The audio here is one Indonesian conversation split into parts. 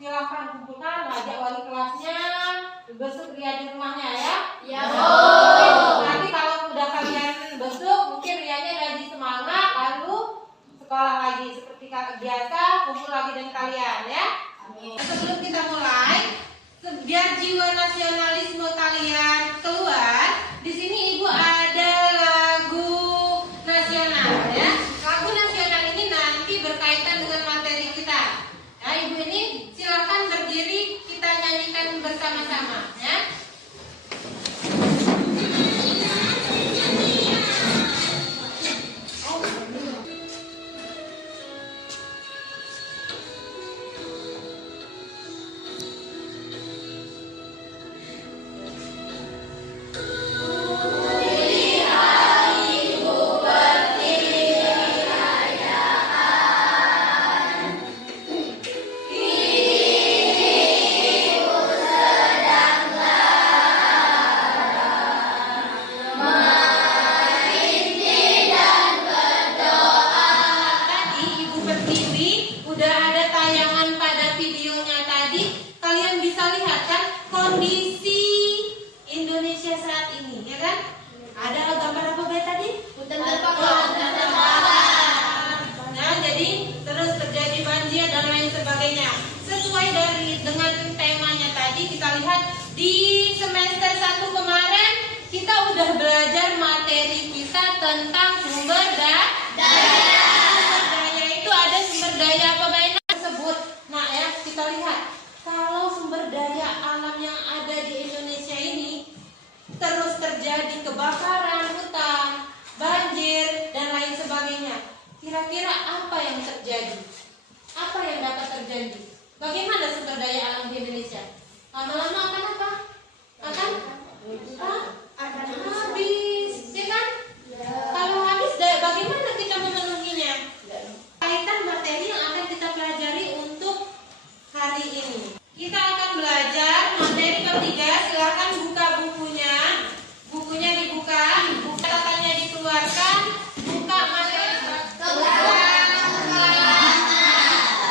Silahkan kumpulkan, ajak wali kelasnya, besok Ria di rumahnya ya. Ya, Nanti kalau udah kalian besok, mungkin Rianya lagi semangat, lalu sekolah lagi seperti biasa, kumpul lagi dengan kalian ya. Sebelum kita mulai, biar jiwa nasionalisme kalian keluar, di sini Ibu ada lagu nasional ya. Lagu nasional ini nanti berkaitan dengan materi kita. Ya, Ibu ini silakan berdiri, kita nyanyikan bersama-sama ya. Kebakaran hutan, banjir, dan lain sebagainya. Kira-kira apa yang terjadi? Apa yang dapat terjadi? Bagaimana sumber daya alam di Indonesia? Lama-lama akan apa? Akan habis, ya kan? Kalau habis, bagaimana kita memenuhinya? Kaitan materi yang akan kita pelajari untuk hari ini. Kita akan belajar materi ketiga. Silakan buka bukunya. Bukunya dibuka, buku catatannya dikeluarkan, buka materi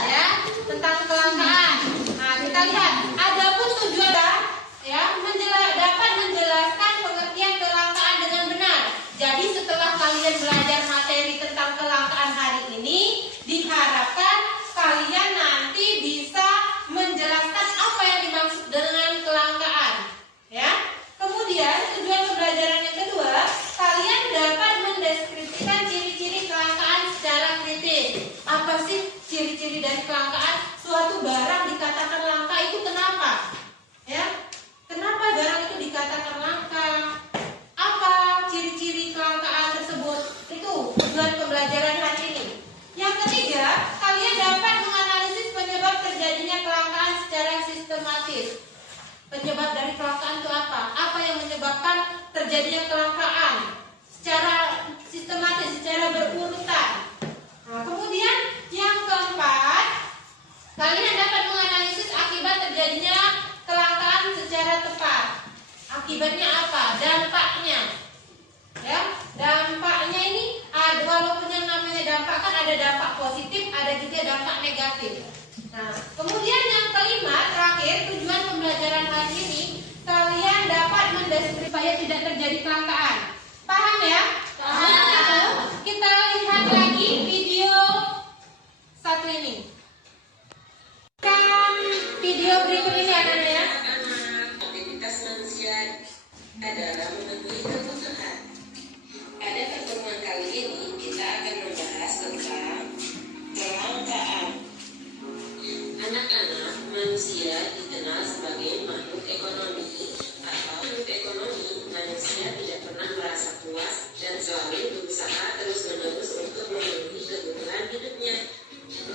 ya, tentang kelangkaan. Nah, kita lihat, adapun tujuan ya, dapat menjelaskan pengertian kelangkaan dengan benar. Jadi setelah kalian belajar materi tentang kelangkaan hari ini, diharapkan kalian nanti bisa menjelaskan apa yang dimaksud dengan kelangkaan, ya. Kemudian tujuan pembelajaran yang kedua, kalian dapat mendeskripsikan ciri-ciri kelangkaan secara kritis. Apa sih ciri-ciri dari kelangkaan? Suatu barang dikatakan langka itu kenapa? Ya, kenapa barang itu dikatakan langka? Apa ciri-ciri kelangkaan tersebut? Itu tujuan pembelajaran hari ini. Yang ketiga, kalian dapat menganalisis penyebab terjadinya kelangkaan secara sistematis. Penyebab dari kelangkaan itu apa? Apa yang menyebabkan terjadinya kelangkaan secara sistematis, secara berurutan. Nah, kemudian yang keempat, kalian dapat menganalisis akibat terjadinya kelangkaan secara tepat. Akibatnya apa? Dampaknya. Ya, dampaknya ini walaupun yang namanya dampak kan ada dampak positif, ada juga dampak negatif. Nah, kemudian yang kelima, terakhir, tujuan pembelajaran hari ini, kalian dapat mendeskripsikan supaya tidak terjadi kelangkaan. Paham ya? Paham. Kita lihat lagi video satu ini. Kan video berikut ini anak-anak. Aktivitas manusia adalah memenuhi kebutuhan. Pada pertemuan kali ini kita akan membahas tentang kelangkaan. Anak-anak, manusia dikenal sebagai makhluk ekonomi. Atau makhluk ekonomi, manusia tidak pernah merasa puas dan selalu berusaha terus-menerus untuk memenuhi kebutuhan hidupnya.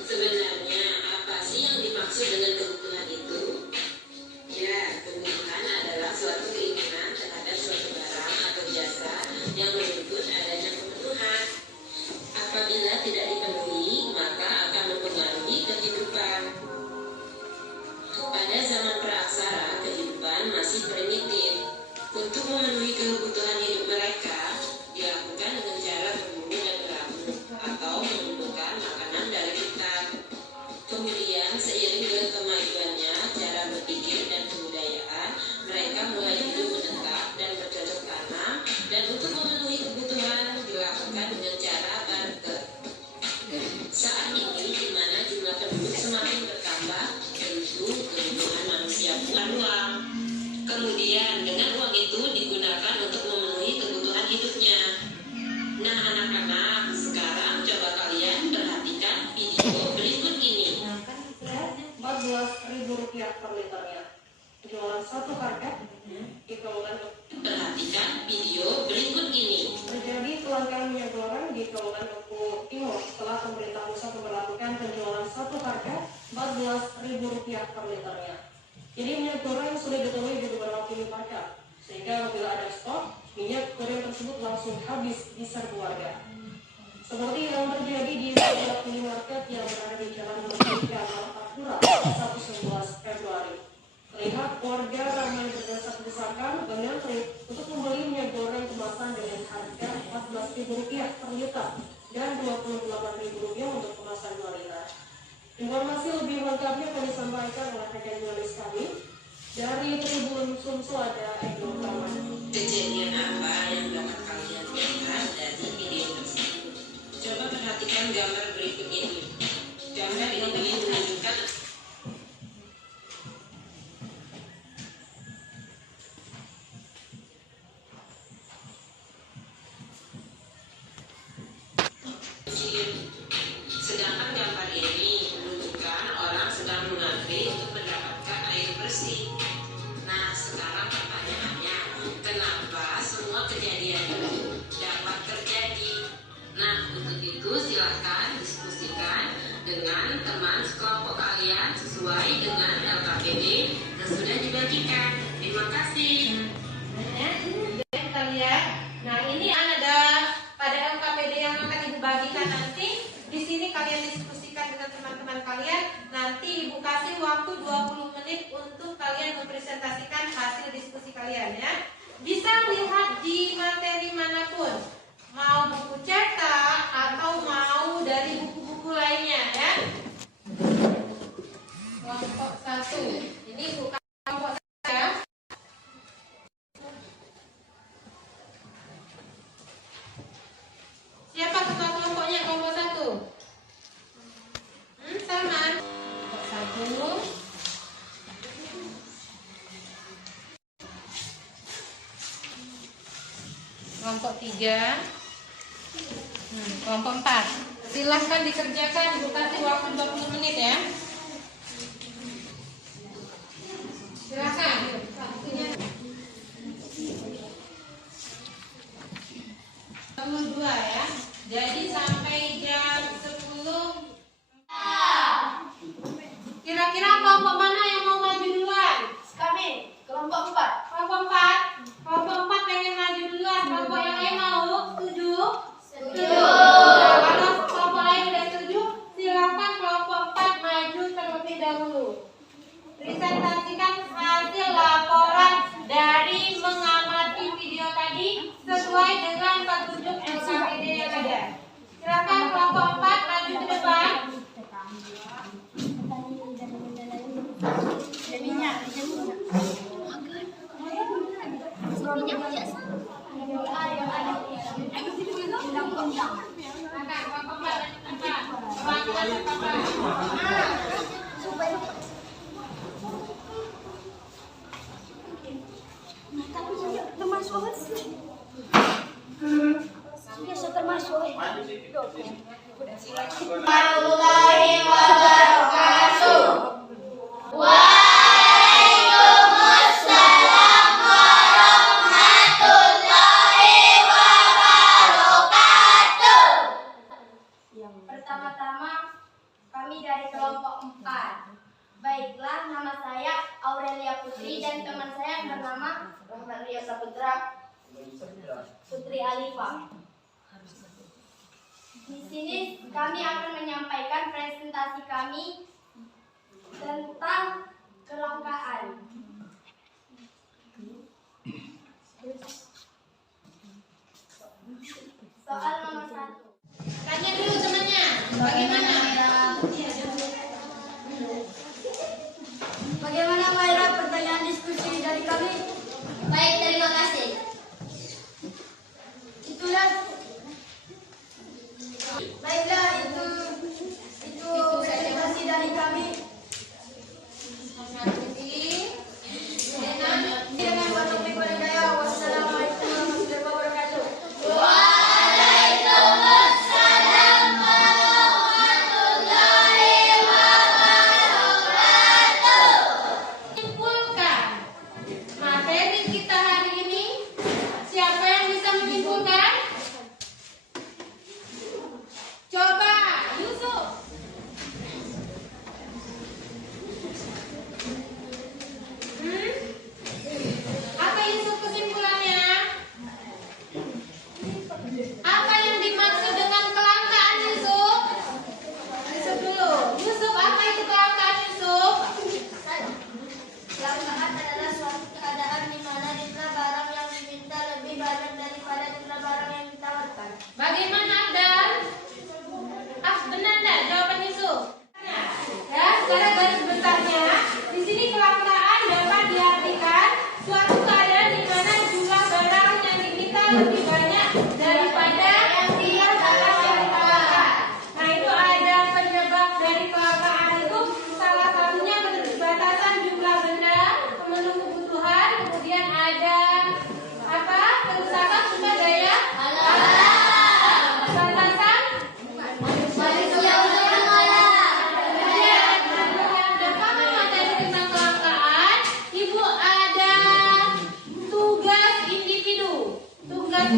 Sebenarnya apa sih yang dimaksud dengan kebutuhan itu? Ya, kebutuhan adalah suatu keinginan terhadap suatu barang atau jasa yang menuntut adanya kebutuhan. Apabila tidak dipenuhi, maka akan mempengaruhi kehidupan. Pada zaman praaksara, kehidupan masih primitif. Untuk memenuhi kebutuhan hidup mereka, dilakukan dengan cara berburu dan berlabuh atau mengumpulkan makanan dari hutan. Kemudian, seiring dengan kemajuan Anak-anak, sekarang coba kalian perhatikan video berikut ini. Nah, kan lihat Rp14.000 per liternya. Jualan satu karpet di Kabupaten. Perhatikan video berikut ini. Terjadi kelangkaan minyak goreng di Kabupaten Bengkulu Timur setelah pemerintah pusat memperlakukan penjualan satu karpet Rp14.000 per liternya. Jadi minyak goreng sudah ditemui di beberapa minimarket, sehingga apabila ada stok, minyak goreng tersebut langsung habis di serbu warga. Seperti yang terjadi di beberapa minimarket yang berada di Jalan Merdeka Martapura 11 Februari. Terlihat warga ramai berdesak-desakan mengantri untuk membeli minyak goreng kemasan dengan harga Rp14.000 per liter dan Rp28.000 untuk kemasan 2 liter. Informasi lebih lengkapnya akan disampaikan oleh rekan jurnalis kami dari Tribun Sumsel, ada Ego Praman. Kejadian apa yang dapat kalian lihat dari video tersebut? Coba perhatikan gambar berikut ini. Gambar ini menunjukkan sedangkan gambar ini menunjukkan orang sedang mengantri untuk mendapatkan air bersih. Nah, sekarang pertanyaannya, kenapa semua kejadian itu dapat terjadi? Nah, untuk itu silahkan diskusikan dengan teman sekelompok kalian sesuai dengan LKPD yang sudah dibagikan. Terima kasih. Kita lihat. Nah, ini ada pada LKPD yang akan Ibu bagikan nanti. Di sini kalian diskusikan dengan teman-teman kalian. Nanti Ibu kasih waktu 20 menit untuk kalian mempresentasikan hasil diskusi kalian ya. Bisa lihat di materi manapun, mau buku cetak atau mau dari buku-buku lainnya ya. Kelompok 1. Ini bukan kelompok 1 ya. Siapa ketua kelompoknya kelompok 1? Sama. Kelompok 1. Kelompok 3. Kelompok 4. Silahkan dikerjakan, kasih waktu 20 menit ya. Silahkan. Waktunya 2 ya. Jadi sampai jam 10. Kira-kira kelompok mana yang mau maju duluan? Kami, kelompok 4. Kelompok 4. Kelompok 4 pengen maju duluan. Kelompok yang lain mau? Setuju? Setuju. Nah, kalau kelompok lain sudah setuju, silakan kelompok 4 maju terlebih dahulu. Presentasikan hasil laporan dari mengamati video tadi sesuai dengan petunjuk LKPD yang ada. Silakan kelompok 4 maju ke depan. Warahmatullahi wabarakatuh. Waalaikumsalam warahmatullahi wabarakatuh. Pertama-tama kami dari kelompok 4. Baiklah, nama saya Aurelia Putri dan teman saya bernama Rahmat Ria Saputra Putri Alifa. Di sini kami akan menyampaikan presentasi kami tentang kelangkaan. Soal nomor 1. Tanya dulu temannya, bagaimana? Bagaimana Maira pertanyaan diskusi dari kami? Baik, terima kasih. Itulah. Baiklah, itu presentasi dari kami. Dengan bertopik pada gaya. Wassalamualaikum warahmatullahi wabarakatuh. Waalaikumsalam secara garis besarnya, di sini kelangkaan dapat diartikan suatu keadaan di mana jumlah barang yang diminta lebih banyak daripada yang ditawarkan. Nah, itu ada penyebab dari kelangkaan itu, salah satunya keterbatasan jumlah benda pemenuh kebutuhan, kemudian ada apa? Kerusakan sumber daya alam, keterbatasan manusia untuk mengolah. Kemudian ada apa materi tentang kelangkaan? Ibu ada tugas individu. Tugas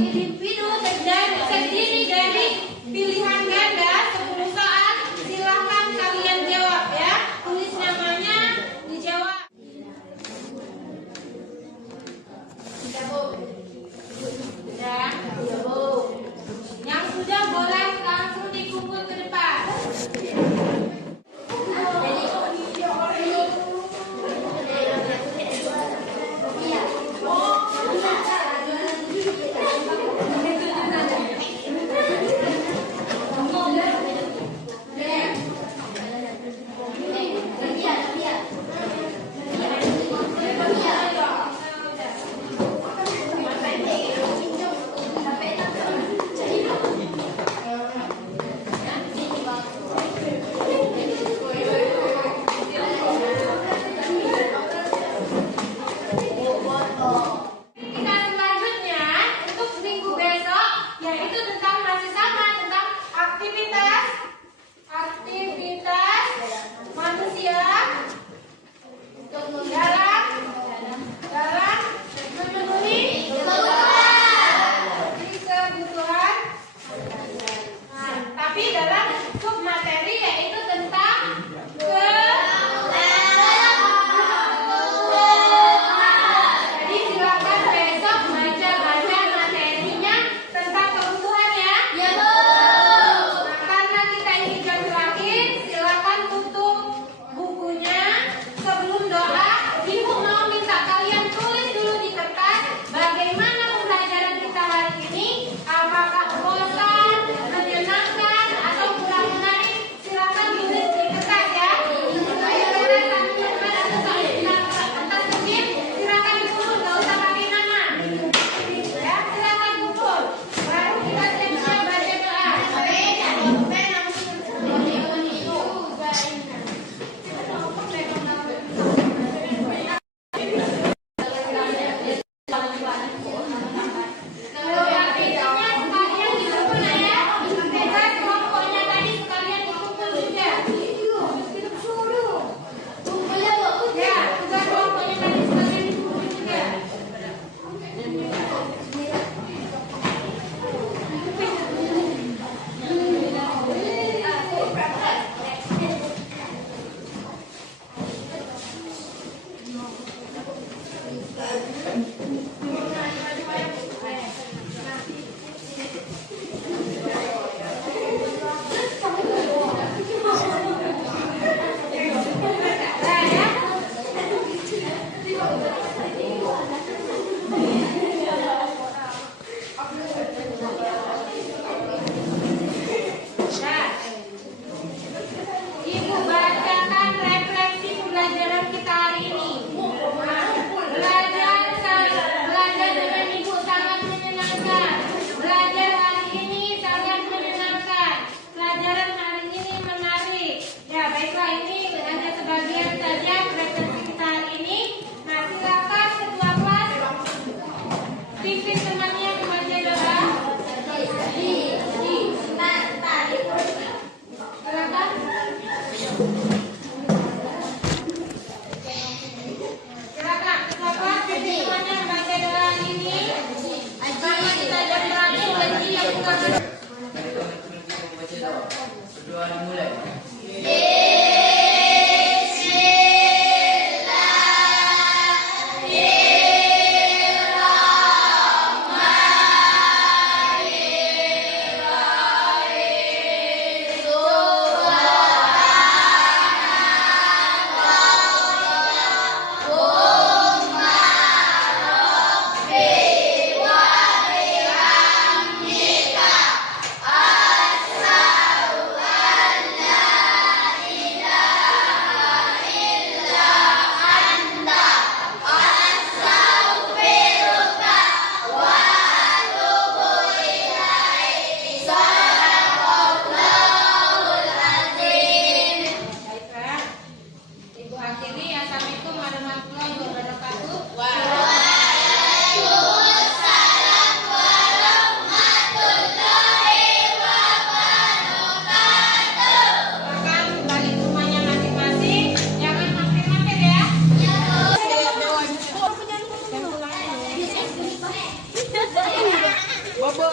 Bobo.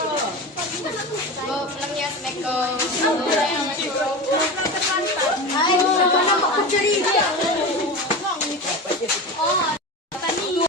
Bobo, menangnya Smeko.